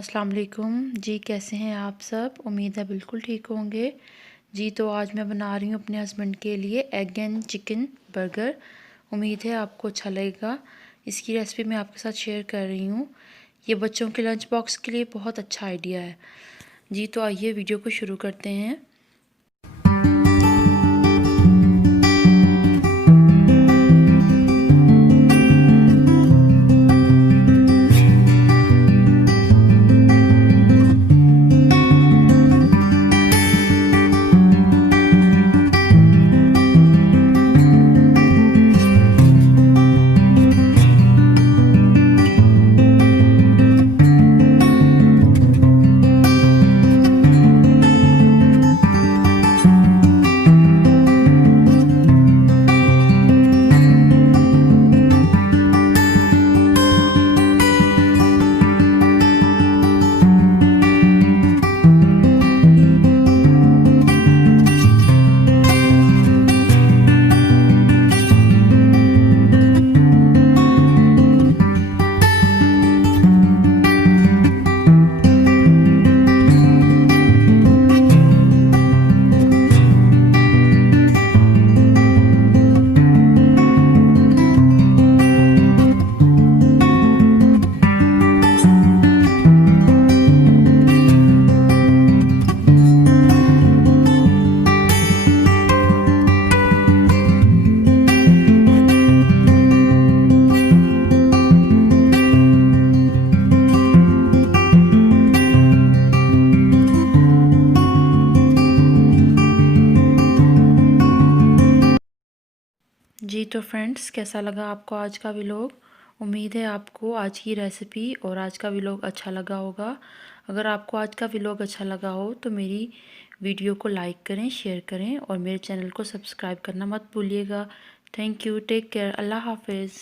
अस्सलाम वालेकुम जी। कैसे हैं आप सब? उम्मीद है बिल्कुल ठीक होंगे जी। तो आज मैं बना रही हूँ अपने हस्बैंड के लिए एग एंड चिकन बर्गर। उम्मीद है आपको अच्छा लगेगा। इसकी रेसिपी मैं आपके साथ शेयर कर रही हूँ। ये बच्चों के लंच बॉक्स के लिए बहुत अच्छा आइडिया है जी। तो आइए वीडियो को शुरू करते हैं। जी तो फ्रेंड्स, कैसा लगा आपको आज का व्लॉग? उम्मीद है आपको आज की रेसिपी और आज का व्लॉग अच्छा लगा होगा। अगर आपको आज का व्लॉग अच्छा लगा हो तो मेरी वीडियो को लाइक करें, शेयर करें और मेरे चैनल को सब्सक्राइब करना मत भूलिएगा। थैंक यू, टेक केयर, अल्लाह हाफिज़।